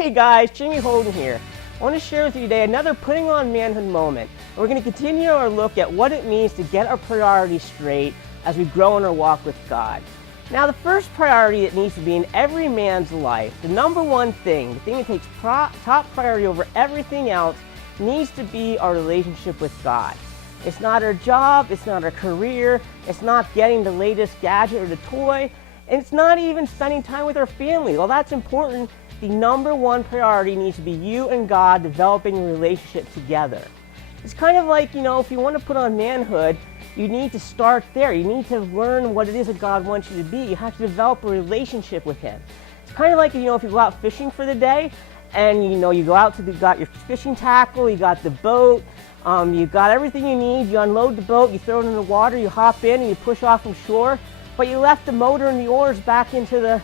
Hey guys, Jimmy Holden here. I want to share with you today another Putting On Manhood moment. We're going to continue our look at what it means to get our priorities straight as we grow in our walk with God. Now, the first priority that needs to be in every man's life, the number one thing, the thing that takes top priority over everything else, needs to be our relationship with God. It's not our job, it's not our career, it's not getting the latest gadget or the toy, and it's not even spending time with our family. While that's important, the number one priority needs to be you and God developing a relationship together. It's kind of like, if you want to put on manhood, you need to start there. You need to learn what it is that God wants you to be. You have to develop a relationship with Him. It's kind of like, if you go out fishing for the day, and you go out you got your fishing tackle, you got the boat, you got everything you need, you unload the boat, you throw it in the water, you hop in and you push off from shore, but you left the motor and the oars back into the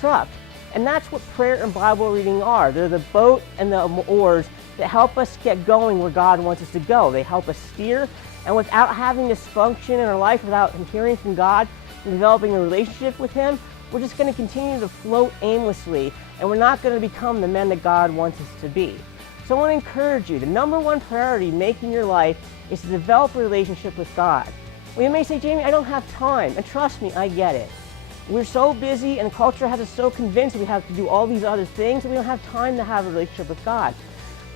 truck. And that's what prayer and Bible reading are. They're the boat and the oars that help us get going where God wants us to go. They help us steer, and without having this function in our life, without hearing from God and developing a relationship with Him, we're just going to continue to float aimlessly, and we're not going to become the men that God wants us to be. So I want to encourage you, the number one priority in making your life is to develop a relationship with God. Well, you may say, Jamie, I don't have time, and trust me, I get it. We're so busy, and culture has us so convinced we have to do all these other things, and we don't have time to have a relationship with God.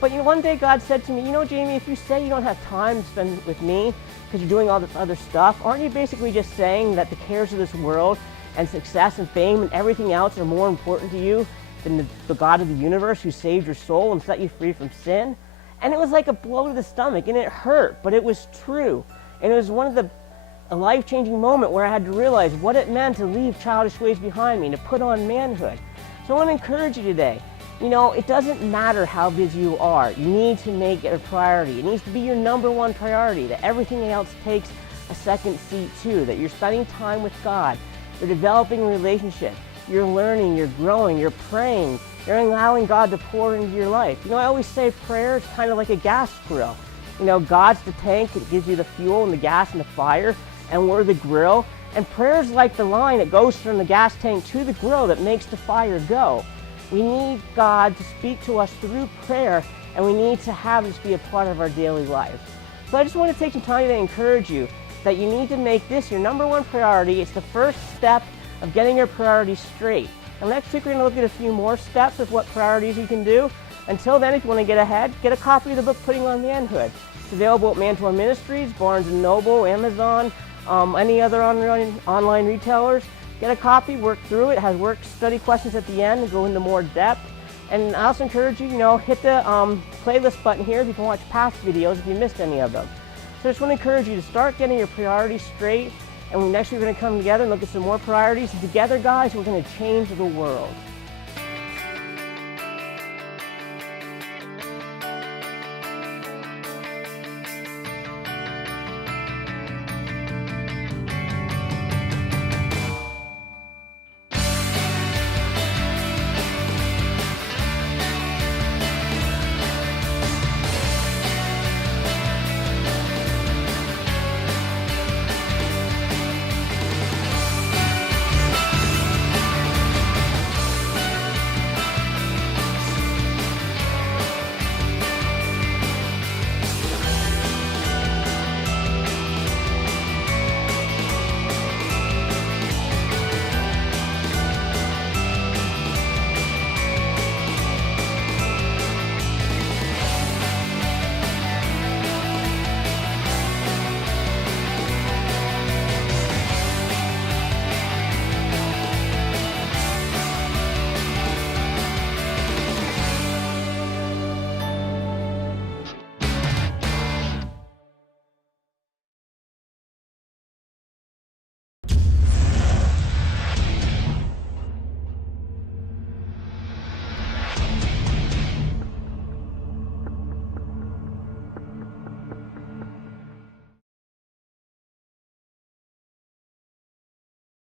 But one day God said to me, Jamie, if you say you don't have time to spend with me because you're doing all this other stuff, aren't you basically just saying that the cares of this world and success and fame and everything else are more important to you than the God of the universe who saved your soul and set you free from sin? And it was like a blow to the stomach, and it hurt, but it was true. And it was a life-changing moment where I had to realize what it meant to leave childish ways behind me, to put on manhood. So I want to encourage you today. It doesn't matter how busy you are. You need to make it a priority. It needs to be your number one priority, that everything else takes a second seat too, that you're spending time with God, you're developing a relationship, you're learning, you're growing, you're praying, you're allowing God to pour into your life. I always say prayer is kind of like a gas grill. God's the tank that gives you the fuel and the gas and the fire, and we're the grill. And prayer is like the line that goes from the gas tank to the grill that makes the fire go. We need God to speak to us through prayer, and we need to have this be a part of our daily life. So I just want to take some time to encourage you that you need to make this your number one priority. It's the first step of getting your priorities straight. And next week we're going to look at a few more steps of what priorities you can do. Until then, if you want to get ahead, get a copy of the book Putting On Manhood. It's available at Mantour Ministries, Barnes & Noble, Amazon, any other online retailers. Get a copy, work through it. It has work study questions at the end and go into more depth. And I also encourage you, hit the playlist button here if you can watch past videos if you missed any of them. So I just want to encourage you to start getting your priorities straight. And next week we're going to come together and look at some more priorities. And together, guys, we're going to change the world.